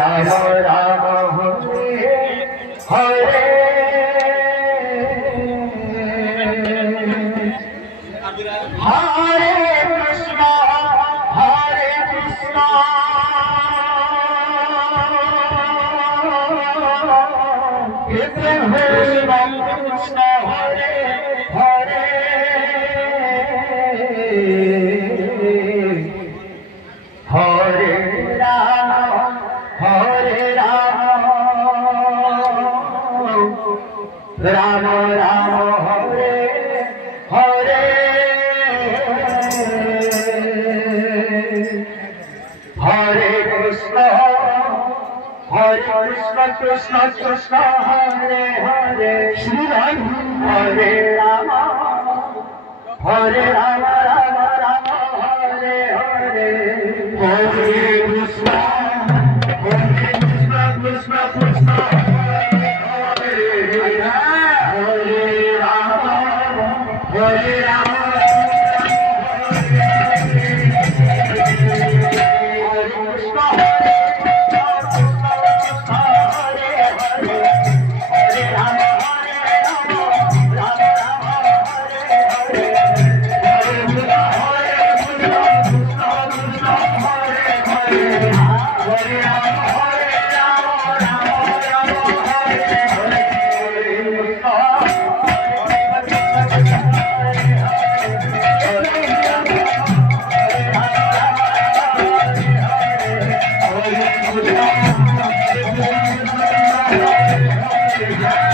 Ram Ram Hare Hare Hare Krishna Krishna Krishna Hare Hare Hare Ram Ram Ram Hare Hare Hare Krishna Krishna Krishna Hare Hare Shri Ram Hare Ram Ram Ram Hare Hare Hare Krishna Krishna Krishna Hare Ram Hare Ram Yeah.